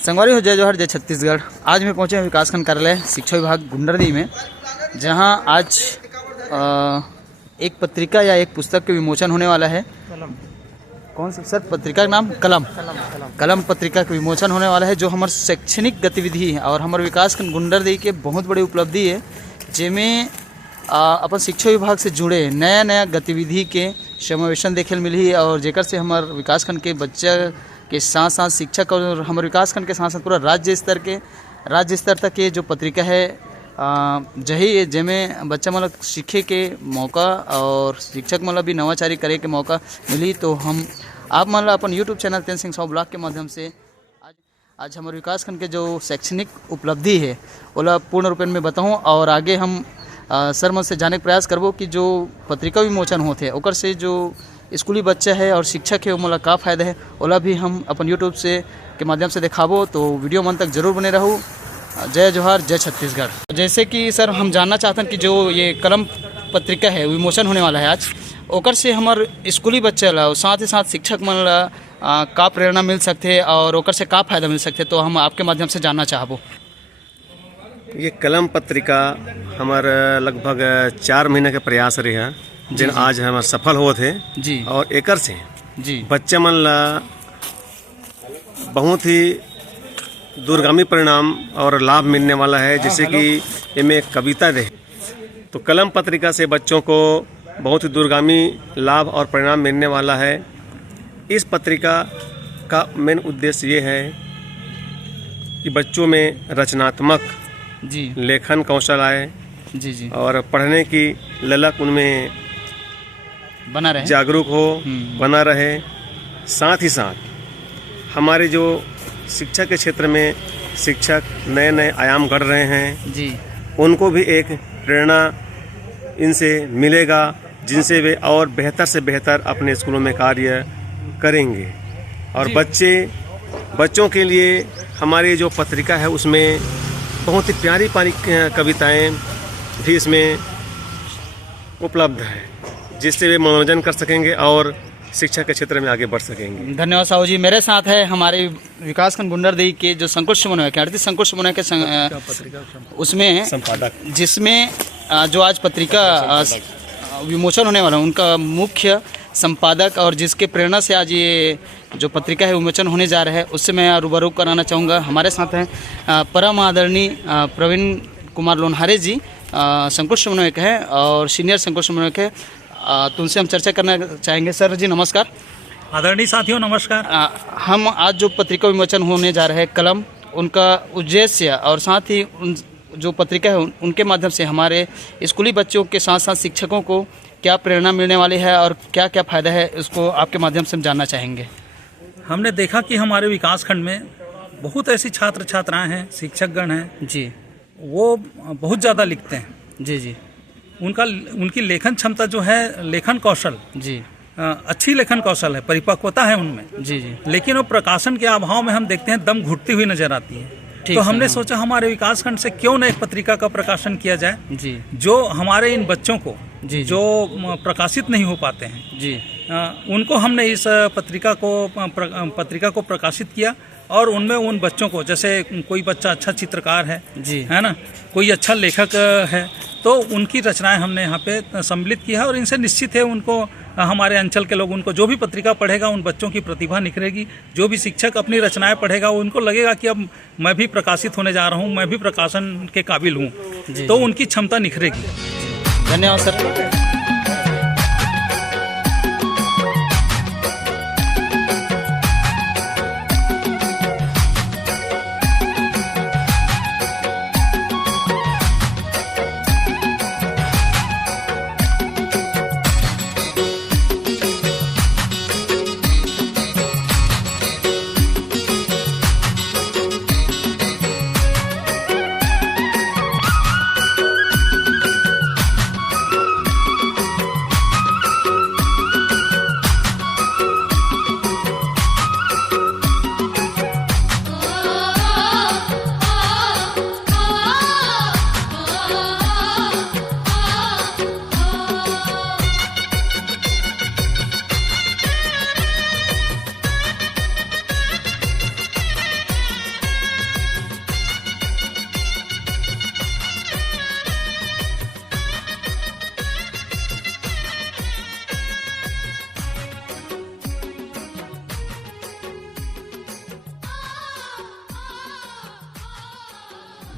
संगवारी हो, जय जोहर, जय छत्तीसगढ़। आज मैं पहुंचे हैं विकासखंड कार्यालय शिक्षा विभाग गुंडरदी में, जहां आज एक पत्रिका या एक पुस्तक के विमोचन होने वाला है। कौन सी सर पत्रिका का नाम? कलम पत्रिका का विमोचन होने वाला है, जो हमारे शैक्षणिक गतिविधि और हमारे विकासखंड गुंडरदी के बहुत बड़ी उपलब्धि है, जिसमें अपन शिक्षा विभाग से जुड़े नया गतिविधि के समावेशन देखे मिली और जेकर से हमारे विकासखंड के बच्चा के साथ साथ शिक्षक और हमारे विकासखंड के साथ साथ पूरा राज्य स्तर तक के जो पत्रिका है जही जिसमें बच्चा मतलब सीखे के मौका और शिक्षक मतलब भी नवाचारी करे के मौका मिली। तो हम आप मतलब अपन यूट्यूब चैनल तेन सिंह साहू ब्लॉग के माध्यम से आज हमारे विकासखंड के जो शैक्षणिक उपलब्धि है वो पूर्ण रूप में बताऊँ और आगे हम सर मन से जाने का प्रयास करबो कि जो पत्रिका विमोचन होते ओकर से जो स्कूली बच्चा है और शिक्षक है वो का फ़ायदा है ओला भी हम अपन यूट्यूब से के माध्यम से दिखाबो। तो वीडियो मन तक जरूर बने रहूँ। जय जोहार, जय छत्तीसगढ़। जैसे कि सर हम जानना चाहते हैं कि जो ये कलम पत्रिका है विमोचन होने वाला है आज, ओकर से हमार स्कूली बच्चे ला साथ ही साथ शिक्षक मन ला का प्रेरणा मिल सकते और ओकर से का फ़ायदा मिल सकते, तो हम आपके माध्यम से जानना चाहबो। ये कलम पत्रिका हमार लगभग 4 महीने के प्रयास रहा जिन आज हम सफल हुए थे जी। और एकर से जी बच्चे मन ला बहुत ही दूरगामी परिणाम और लाभ मिलने वाला है। जैसे कि इनमें कविता रहे तो कलम पत्रिका से बच्चों को बहुत ही दूरगामी लाभ और परिणाम मिलने वाला है। इस पत्रिका का मेन उद्देश्य ये है कि बच्चों में रचनात्मक जी लेखन कौशल आए जी और पढ़ने की ललक उनमें बना रहे, जागरूक हो, बना रहे। साथ ही साथ हमारे जो शिक्षा के क्षेत्र में शिक्षक नए आयाम गढ़ रहे हैं जी, उनको भी एक प्रेरणा इनसे मिलेगा, जिनसे वे और बेहतर से बेहतर अपने स्कूलों में कार्य करेंगे। और बच्चों के लिए हमारी जो पत्रिका है उसमें बहुत ही प्यारी कविताएं भी इसमें उपलब्ध है, जिससे वे मनोरंजन कर सकेंगे और शिक्षा के क्षेत्र में आगे बढ़ सकेंगे। धन्यवाद साहू जी। मेरे साथ है हमारे विकासखंड गुंडरदी के जो संकुश समन्वय के संकुश समन्वय के उसमें संपादक, जिसमें जो आज पत्रिका विमोचन होने वाला है उनका मुख्य संपादक और जिसके प्रेरणा से आज ये जो पत्रिका है विमोचन होने जा रहा है, उससे मैं रूबरू कराना चाहूँगा। हमारे साथ हैं परम आदरणीय प्रवीण कुमार लोनहारे जी, संकुश समन्वयक है और सीनियर संकुश समन्वयक है। तो उनसे हम चर्चा करना चाहेंगे। सर जी नमस्कार। आदरणीय साथियों नमस्कार। हम आज जो पत्रिका विमोचन होने जा रहे हैं कलम, उनका उद्देश्य और साथ ही उन जो पत्रिका है उनके माध्यम से हमारे स्कूली बच्चों के साथ साथ शिक्षकों को क्या प्रेरणा मिलने वाली है और क्या क्या फ़ायदा है, उसको आपके माध्यम से हम जानना चाहेंगे। हमने देखा कि हमारे विकासखंड में बहुत ऐसी छात्र छात्राएं हैं, शिक्षकगण हैं जी, वो बहुत ज़्यादा लिखते हैं जी उनकी लेखन क्षमता जो है, लेखन कौशल जी अच्छी लेखन कौशल है, परिपक्वता है उनमें जी, लेकिन वो प्रकाशन के अभाव में हम देखते हैं दम घुटती हुई नजर आती है। तो हमने सोचा हमारे विकासखंड से क्यों न एक पत्रिका का प्रकाशन किया जाए जी, जो हमारे इन बच्चों को जी, जो प्रकाशित नहीं हो पाते हैं जी, उनको हमने इस पत्रिका को प्रकाशित किया और उनमें उन बच्चों को, जैसे कोई बच्चा अच्छा चित्रकार है ना, कोई अच्छा लेखक है, तो उनकी रचनाएं हमने यहाँ पे सम्मिलित की है और इनसे निश्चित है उनको हमारे अंचल के लोग, उनको जो भी पत्रिका पढ़ेगा उन बच्चों की प्रतिभा निखरेगी। जो भी शिक्षक अपनी रचनाएं पढ़ेगा उनको लगेगा कि अब मैं भी प्रकाशित होने जा रहा हूँ, मैं भी प्रकाशन के काबिल हूँ, तो उनकी क्षमता निखरेगी। धन्यवाद सर।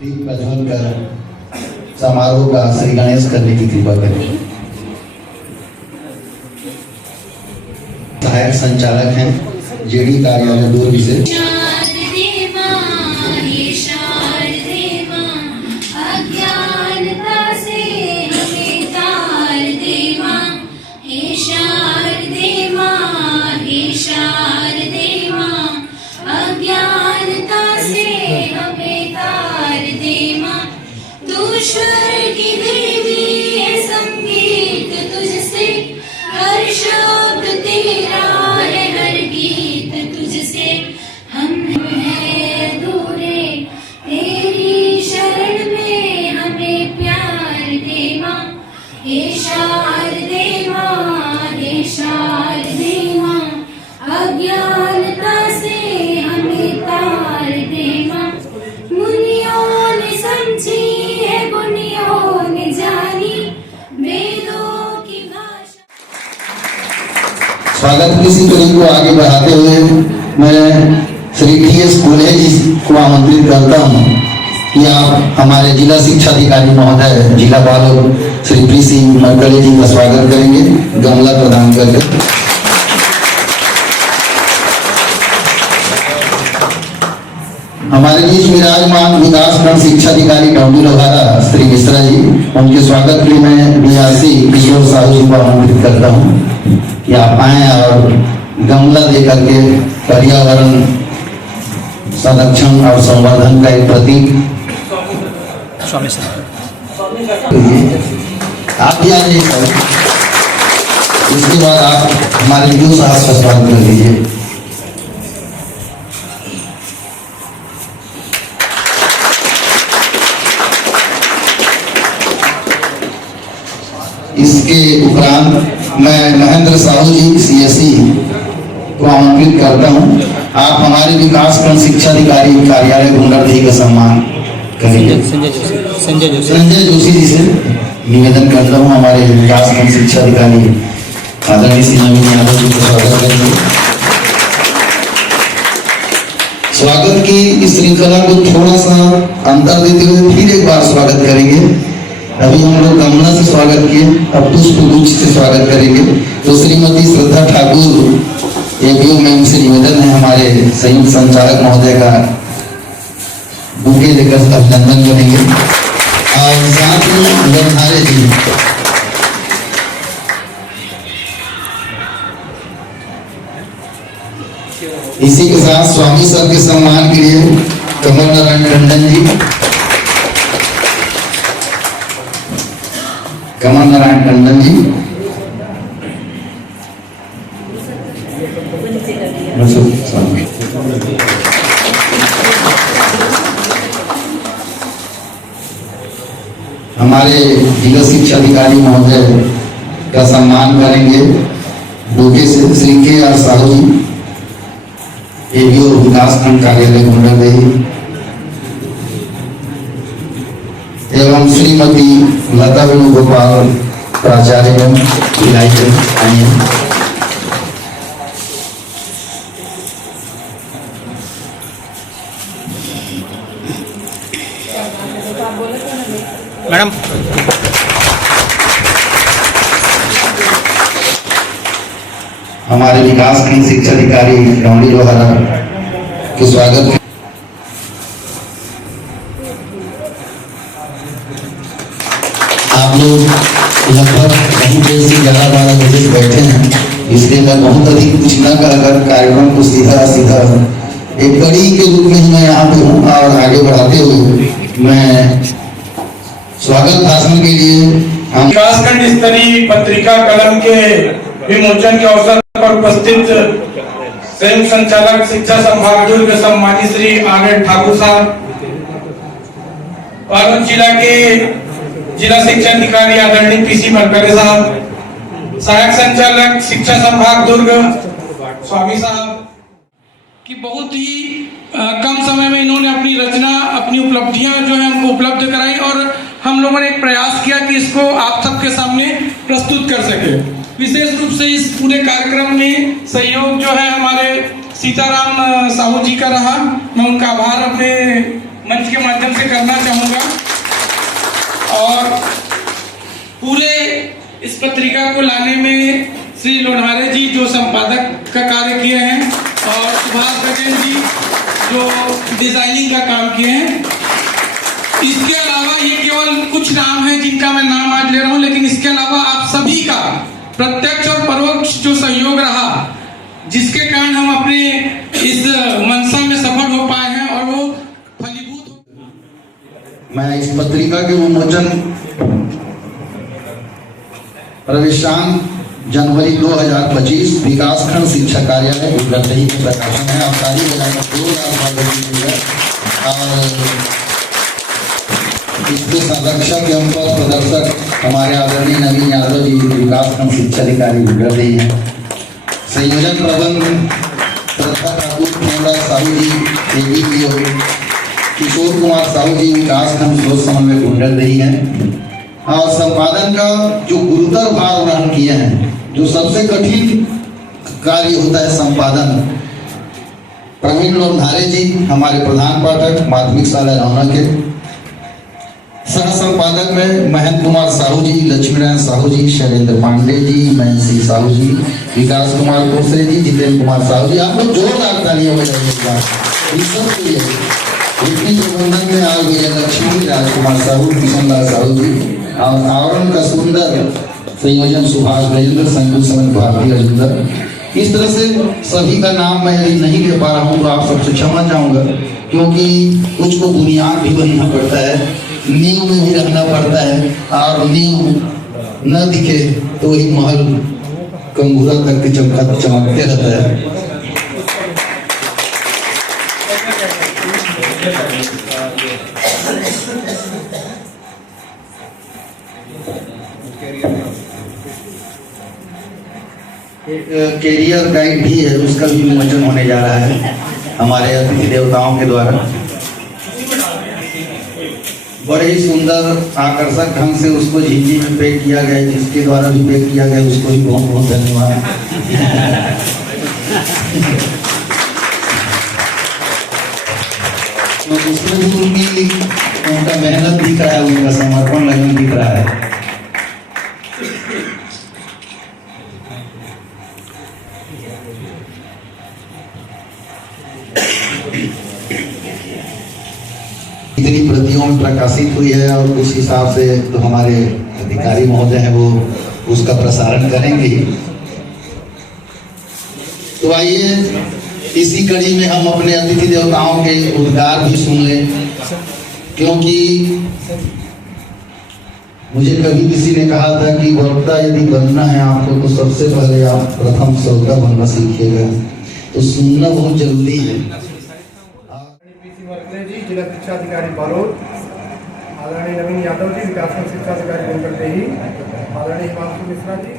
दीप प्रज्वल कर समारोह का श्री गणेश करने की कृपा करें। सहायक संचालक हैं जेडी कार्यालय दुर्ग से। अज्ञानता से हमें तार दे मां, मुनियों ने समझी है गुनियों ने जानी वेदों की भाषा। स्वागत की इसी कड़ी को आगे बढ़ाते हुए मैं श्री टी.एस. कोल्हे जी को आमंत्रित करता हूँ कि आप हमारे जिला शिक्षा अधिकारी महोदय जिला बाल श्री पी.सी. मरकले जी का स्वागत करेंगे गमला प्रदान करके। हमारे बीच विराजमान विकासखंड शिक्षा अधिकारी डॉक्टर लोहारा श्री मिश्रा जी, उनके स्वागत के लिए मैं निवासी किशोर साहू जी को आमंत्रित करता हूँ कि आप आए और गमला दे करके पर्यावरण संरक्षण और संवर्धन का एक प्रतीक स्वामी आप भी आ जाइए सर। इसके बाद आप हमारे जो साहब का स्वागत कर लीजिए। इसके उपरांत मैं महेंद्र साहू जी सीएससी को आमंत्रित करता हूं। आप हमारे विकासखंड शिक्षा अधिकारी कार्यालय गुंडरदेही का सम्मान करेंगे। संजय जोशी जी से निवेदन करता हूं हमारे विकासखंड शिक्षा अधिकारी आदरणीय श्री नवीन यादव जी को स्वागत करेंगे। स्वागत की इस श्रृंखला को थोड़ा सा अंतर देते हुए फिर एक बार स्वागत करेंगे। अभी हम लोग गमला से स्वागत किए, अब पुष्प गुच्छ से स्वागत करेंगे। तो श्रीमती श्रद्धा ठाकुर एबीओ मैम से निवेदन है हमारे संयुक्त संचालक महोदय का बुके लेकर अभिनंदन करेंगे। और साथ में गंधारे जी, इसी के साथ स्वामी सर के सम्मान के लिए कमल नारायण टंडन जी, कमल नारायण टंडन जी, हमारे जिला शिक्षा अधिकारी महोदय का सम्मान करेंगे बुके से श्री के.आर. साहू जी, एबीओ विकासखंड कार्यालय गुंडरदेही, एवं श्रीमती लता वेणुगोपाल प्राचार्य मैडम। हमारे विकासखंड शिक्षा अधिकारी डॉक्टर लोहारा के स्वागत। आप लोग लगभग बहुत देर से 11-12 बजे से बैठे हैं, इसलिए मैं बहुत अधिक कुछ न कर कार्यक्रम को सीधा एक कड़ी के रूप में ही मैं यहाँ पे हूँ। और आगे बढ़ाते हुए मैं स्वागत भाषण के लिए हम विकासखंड स्तरीय पत्रिका कलम के विमोचन के अवसर पर उपस्थित संयुक्त संचालक शिक्षा संभाग दुर्ग सम्मानित श्री आर.एन. ठाकुर साहब, पालन जिला के जिला शिक्षा अधिकारी आदरणीय पी.सी. मरकले साहब, सहायक संचालक शिक्षा संभाग दुर्ग स्वामी साहब की बहुत ही कम समय में इन्होंने अपनी रचना, अपनी उपलब्धियां जो है हमको उपलब्ध कराई और हम लोगों ने एक प्रयास किया कि इसको आप सबके सामने प्रस्तुत कर सके। विशेष रूप से इस पूरे कार्यक्रम में सहयोग जो है हमारे सीताराम साहू जी का रहा। मैं उनका आभार अपने मंच के माध्यम से करना चाहूँगा। और पूरे इस पत्रिका को लाने में श्री लोढ़ारे जी जो संपादक का कार्य किए हैं और सुभाष गजेन जी जो डिजाइनिंग का काम किए हैं। इसके अलावा ये केवल कुछ नाम है जिनका मैं नाम आज ले रहा हूं, लेकिन इसके अलावा आप सभी का प्रत्यक्ष और परोक्ष जो सहयोग रहा, जिसके कारण हम अपने इस मंशा में सफल हो पाए हैं और वो फलीभूत हो। मैं इस पत्रिका के विमोचन प्रवेशांक जनवरी 2025 विकासखंड शिक्षा कार्यालय उपलब्धि के प्रकाशन है। आप ताली बजाकर जोरदार स्वागत कीजिएगा। और इसके संरक्षक एवं पथ प्रदर्शक हमारे आदरणीय नवीन यादव जी विकासखंड शिक्षा अधिकारी गुजर रही है। संयोजक प्रबंध श्रद्धा ठाकुर खेमराज साहू जी ADPO, किशोर कुमार साहू जी विकासखंड स्रोत समन्वय गुजर रही है। और संपादन का जो गुरुतर भार ग्रहण किए हैं, जो सबसे कठिन कार्य होता है संपादन, प्रवीण लोढ़ारे जी हमारे प्रधान पाठक माध्यमिक शाला रौना के। सह संपादक में महेंद्र कुमार साहू जी, लक्ष्मीनारायण साहू जी, शैलेंद्र पांडे जी, महेंद्र साहू जी, विकास कुमार कोसरे जी, जितेंद्र कुमार साहू जी। आप लोग जोरदार तालियां बजाइएगा। इतनी प्रबंधन में आ गई है लक्ष्मी राजकुमार साहू, किशन लाल साहू जी और आवरण का सुंदर संयोजन सुभाष गजेंद्र, संयुक्त समन भारती अर्जुंदर। इस तरह से सभी का नाम मैं यदि नहीं ले पा रहा हूँ तो आप सबसे क्षमा चाहूँगा, क्योंकि कुछ को बुनियाद भी बनना पड़ता है, नींव में भी रहना पड़ता है, और नींव न दिखे तो वही महल कंगूरा तक के चमकते रहता है। कैरियर गाइड भी है, उसका भी विमोचन होने जा रहा है हमारे अतिथि देवताओं के द्वारा। बड़े ही सुंदर आकर्षक ढंग से उसको झिंझी में पैक किया गया, जिसके द्वारा भी पैक किया गया उसको भी बहुत बहुत धन्यवाद। तो उसमें भी उनका मेहनत दिख रहा है, उनका समर्पण लगन दिख रहा है। इतनी प्रतियों में प्रकाशित हुई है और उस हिसाब से तो हमारे अधिकारी महोदय हैं वो उसका प्रसारण करेंगे ही। तो आइए इसी कड़ी में हम अपने अतिथि देवताओं के उद्गार भी सुन लें, क्योंकि मुझे कभी किसी ने कहा था कि वक्ता यदि बनना है आपको तो सबसे पहले आप प्रथम श्रोता बनना सीखिएगा। तो सुनना बहुत जरूरी है। जिला शिक्षा अधिकारी बालोद, आदरणीय नवीन यादव जी विकासखंड शिक्षा अधिकारी बनकर देही, आदरणीय हिमांशु मिश्रा जी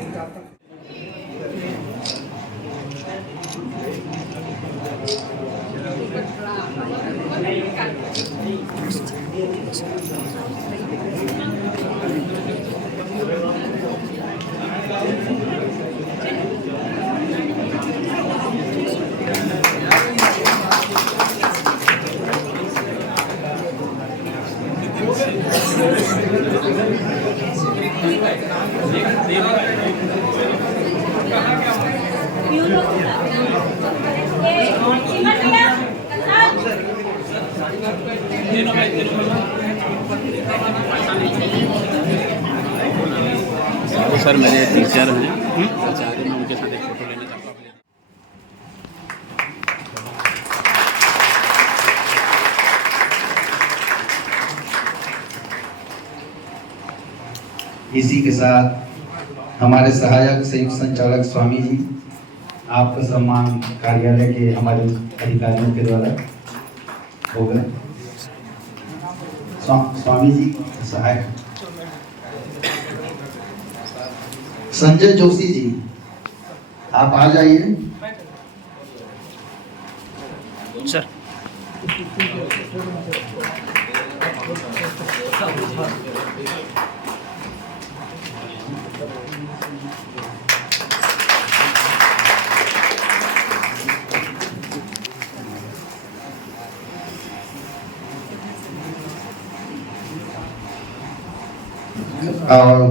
सर मेरे टीचर हैं आचार्य, मैं उनके साथ एक फोटो लेना चाहता हूँ। इसी के साथ हमारे सहायक संयुक्त संचालक स्वामी जी, आपका सम्मान कार्यालय के हमारे अधिकारियों के द्वारा होगा। स्वामी जी सहायक संजय जोशी जी, आप आ जाइए सर। और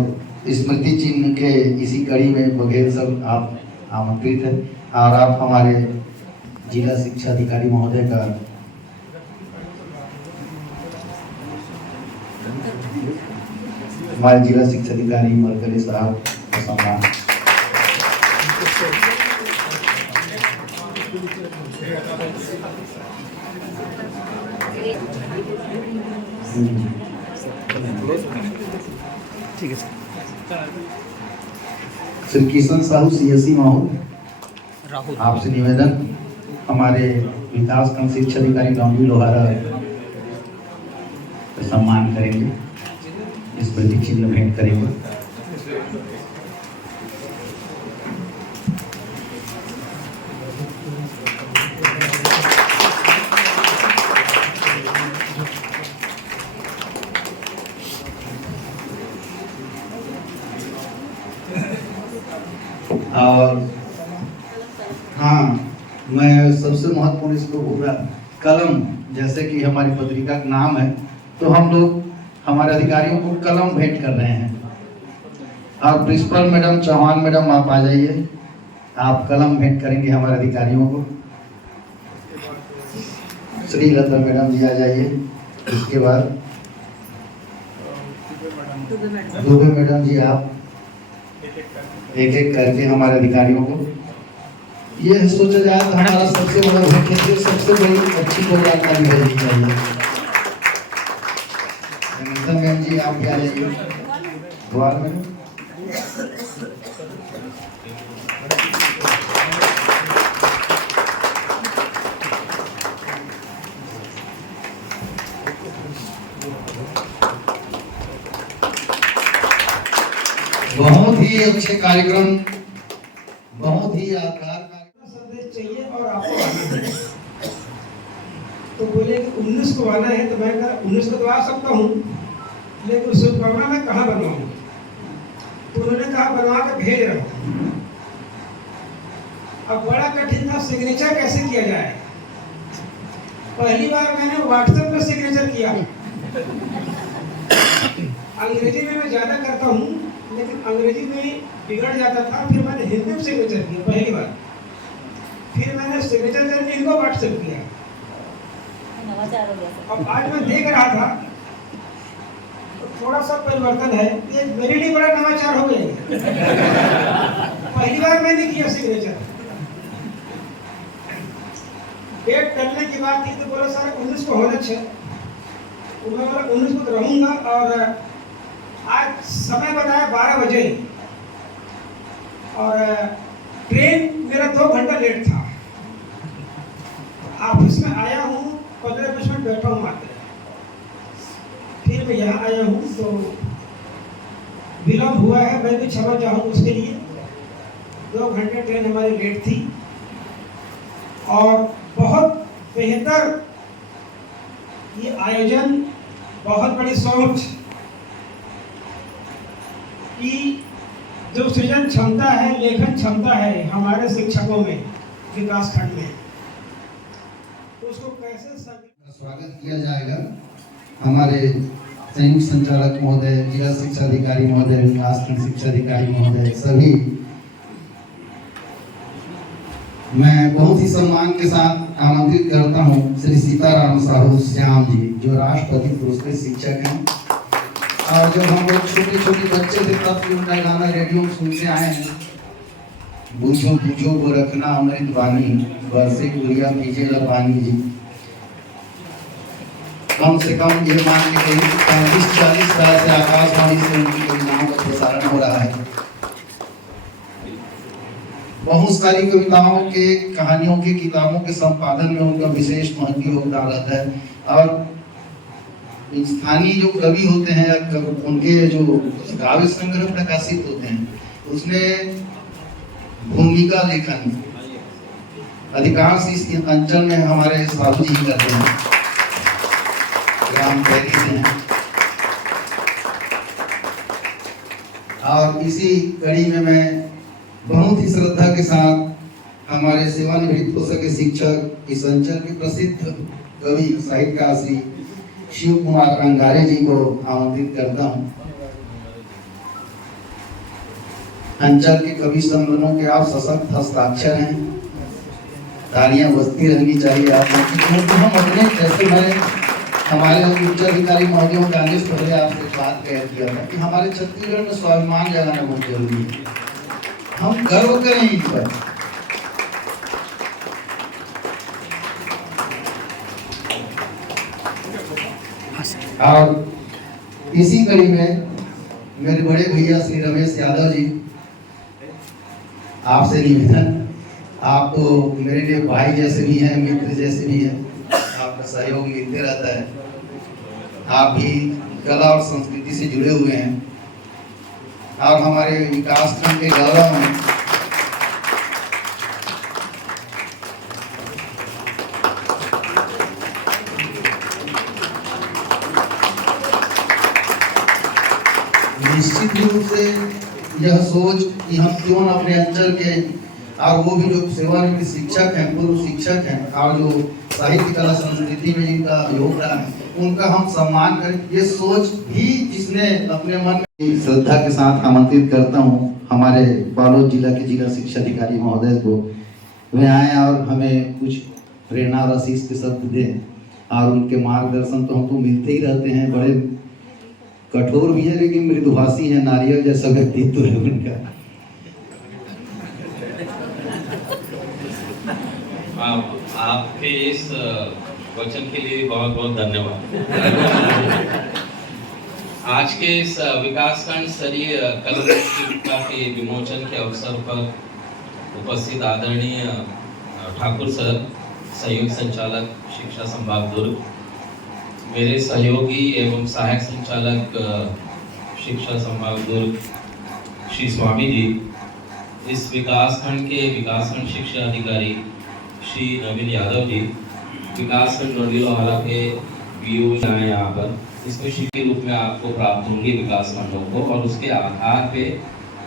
स्मृति चिन्ह के इसी कड़ी में बघेल सब आप आमंत्रित हैं और आप हमारे जिला शिक्षा अधिकारी महोदय का हमारे जिला शिक्षा अधिकारी मरकरी साहब का सम्मान। ठीक है सर। श्री किशन साहू CSE माहौल, राहुल आपसे निवेदन, हमारे विकास खंड शिक्षा अधिकारी गांधी लोहारा का सम्मान करेंगे, इस प्रतीक चिन्ह भेंट करेंगे। और हाँ, मैं सबसे महत्वपूर्ण इसको बोल रहा, कलम, जैसे कि हमारी पत्रिका का नाम है, तो हम लोग हमारे अधिकारियों को कलम भेंट कर रहे हैं। और प्रिंसिपल मैडम, चौहान मैडम, आप आ जाइए, आप कलम भेंट करेंगे हमारे अधिकारियों को। श्री लता मैडम जी आ जाइए। इसके बाद दुबे मैडम जी, आप एक एक करके हमारे अधिकारियों को, ये सोचा जाए तो हमारा सबसे बड़ा भेंट है, सबसे बड़ी अच्छी कोई जानकारी भेजनी चाहिए। मैम जी, आप भी आ जाइए द्वार में। बहुत ही अच्छे कार्यक्रम, बहुत ही आकार संदेश चाहिए और आपको आना है। तो बोले कि 19 को आना है, तो मैं कहा 19 को तो आ सकता हूँ, लेकिन शुभकामना मैं कहाँ बनवाऊँ? तो उन्होंने कहा बनवा के भेज रहा हूँ। अब बड़ा कठिन था, सिग्नेचर कैसे किया जाए। पहली बार मैंने व्हाट्सएप पे सिग्नेचर किया। अंग्रेजी में मैं ज़्यादा करता हूँ, लेकिन अंग्रेजी में बिगड़ जाता था, फिर मैंने हिंदी में सिग्नेचर किया पहली बार। फिर मैंने सिग्नेचर करके इनको व्हाट्सएप किया। अब आज मैं देख रहा था तो थोड़ा सा परिवर्तन है, ये मेरे लिए बड़ा नवाचार हो गया। पहली बार मैंने किया सिग्नेचर। डेट करने की बात थी तो बोला सर 19 को होना चाहिए। तो मैं बोला 19 को तो रहूँगा, और आज समय बताया 12 बजे, और ट्रेन मेरा 2 घंटा लेट था। ऑफिस में आया हूँ, 15-20 मिनट बैठा हूँ मात्र, फिर मैं यहाँ आया हूँ, तो विलम्ब हुआ है, मैं भी क्षमा चाहूँ उसके लिए। 2 घंटे ट्रेन हमारी लेट थी, और बहुत बेहतर ये आयोजन, बहुत बड़ी सोच कि जो सृजन क्षमता है, लेखन क्षमता है हमारे शिक्षकों में, विकास खंड में, उसको कैसे स्वागत किया जाएगा। हमारे संयुक्त संचालक महोदय, जिला शिक्षा अधिकारी महोदय, विकास खंड शिक्षा अधिकारी महोदय, सभी मैं बहुत ही सम्मान के साथ आमंत्रित करता हूँ श्री सीताराम साहू श्याम जी, जो राष्ट्रपति पुरस्कृत शिक्षक हैं। और जब हम लोग छोटे छोटे बच्चे थे तब से उनका गाना रेडियो में सुनते आए हैं, बूझो बूझो वो रखना अमृत वाणी, बरसे गुड़िया कीजिए लपानी जी। कम से कम ये मान के करीब 35-40 साल से आकाशवाणी से उनकी कविताओं का प्रसारण हो रहा है। बहुत सारी कविताओं के, कहानियों के, किताबों के संपादन में उनका विशेष महत्व योगदान रहता है। और स्थानीय जो कवि होते हैं, उनके जो काव्य संग्रह प्रकाशित होते हैं, उसमें भूमिका लेखन अधिकांश इस अंचल में हमारे साधु जी करते हैं, ग्राम कैदी से हैं। और इसी कड़ी में मैं बहुत ही श्रद्धा के साथ हमारे सेवानिवृत्त हो सके शिक्षक, इस अंचल के प्रसिद्ध कवि साहित्यकार श्री शिव कुमार अंगारे जी को आमंत्रित करता हूँ। अंचल के कवि सम्मेलनों के आप सशक्त हस्ताक्षर हैं। तालियां बजती रहनी चाहिए आप लोगों की, क्योंकि हम अपने जैसे मैंने हमारे उच्च अधिकारी महोदयों के आने से पहले आपसे बात कह दिया था कि हमारे छत्तीसगढ़ में स्वाभिमान जगाना बहुत जरूरी है। हम गर्व करें इस पर। और इसी कड़ी में मेरे बड़े भैया श्री रमेश यादव जी, आपसे निवेदन, आप तो मेरे लिए भाई जैसे भी हैं, मित्र जैसे भी हैं, आपका सहयोग मिलते रहता है। आप भी कला और संस्कृति से जुड़े हुए हैं और हमारे विकास खंड के गौरव हैं। निश्चित रूप से यह सोच कि हम क्यों अपने अंचल के और वो भी जो सेवानिवृत्त शिक्षक हैं, पूर्व शिक्षक हैं और जो साहित्य कला संस्कृति में जिनका योगदान है, उनका हम सम्मान करें। ये सोच भी जिसने अपने मन में श्रद्धा के साथ आमंत्रित करता हूँ हमारे बालोद जिला के जिला शिक्षा अधिकारी महोदय को, वे आए और हमें कुछ प्रेरणा और आशीष के शब्द दें। और उनके मार्गदर्शन तो हमको मिलते ही रहते हैं। बड़े कठोर भी है लेकिन मृदुभाषी है, नारियल जैसा व्यक्तित्व है उनका। आपके इस वचन के लिए बहुत बहुत धन्यवाद। आज के इस विकासखंड स्तरीय कला प्रतियोगिता के विमोचन के अवसर पर उपस्थित आदरणीय ठाकुर सर, संयुक्त संचालक शिक्षा संभाग दुर्ग, मेरे सहयोगी एवं सहायक संचालक शिक्षा संभाग दुर्ग श्री स्वामी जी, इस विकासखंड के विकासखंड शिक्षा अधिकारी श्री नवीन यादव जी, विकासखंड नोडीलोहारा के बीओ आए यहाँ पर। इस खुशी के रूप में आपको प्राप्त होंगे विकास खंडों को, और उसके आधार पे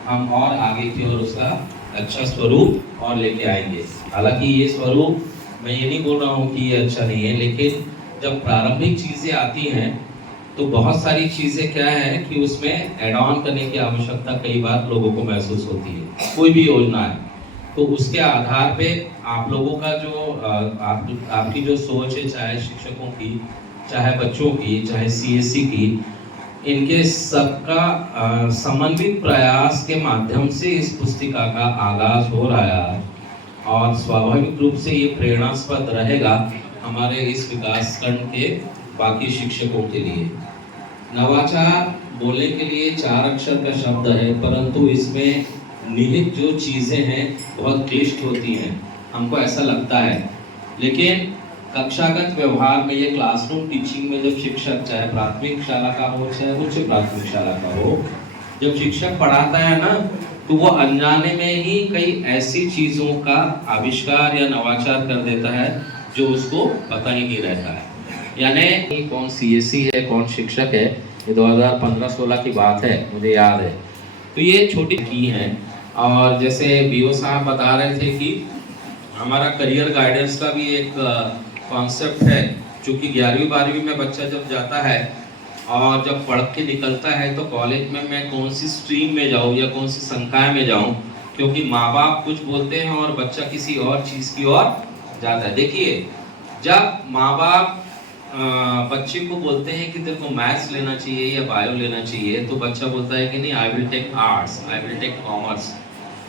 हम और आगे की ओर उसका अच्छा स्वरूप और लेके आएंगे। हालांकि ये स्वरूप, मैं ये नहीं बोल रहा हूँ कि ये अच्छा नहीं है, लेकिन जब प्रारंभिक चीज़ें आती हैं तो बहुत सारी चीज़ें क्या है कि उसमें एड ऑन करने की आवश्यकता कई बार लोगों को महसूस होती है। कोई भी योजना है तो उसके आधार पे आप लोगों का जो आपकी जो सोच है, चाहे शिक्षकों की, चाहे बच्चों की, चाहे सीएससी की, इनके सबका समन्वित प्रयास के माध्यम से इस पुस्तिका का आगाज हो रहा है। और स्वाभाविक रूप से ये प्रेरणास्पद रहेगा हमारे इस विकास खंड के बाकी शिक्षकों के लिए। नवाचार बोलने के लिए 4 अक्षर का शब्द है, परंतु इसमें निहित जो चीज़ें हैं बहुत क्लिष्ट होती हैं, हमको ऐसा लगता है। लेकिन कक्षागत व्यवहार में, ये क्लासरूम टीचिंग में जब शिक्षक, चाहे प्राथमिक शाला का हो चाहे उच्च प्राथमिक शाला का हो, जब शिक्षक पढ़ाता है ना, तो वो अनजाने में ही कई ऐसी चीज़ों का आविष्कार या नवाचार कर देता है जो उसको पता ही नहीं रहता है। यानी कौन सीएससी है, कौन शिक्षक है, ये 2015-16 की बात है, मुझे याद है। तो ये छोटी की हैं। और जैसे बीओ साहब बता रहे थे कि हमारा करियर गाइडेंस का भी एक कॉन्सेप्ट है, क्योंकि 11वीं 12वीं में बच्चा जब जाता है और जब पढ़ के निकलता है तो कॉलेज में मैं कौन सी स्ट्रीम में जाऊँ या कौन सी संकाय में जाऊँ, क्योंकि माँ बाप कुछ बोलते हैं और बच्चा किसी और चीज़ की ओर जाता है। देखिए, जब माँ बाप बच्चे को बोलते हैं कि तेरे को मैथ्स लेना चाहिए या बायो लेना चाहिए, तो बच्चा बोलता है कि नहीं, I will take arts, I will take commerce.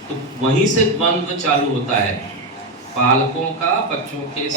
तो वहीं से द्वंद्व चालू होता है पालकों का बच्चों के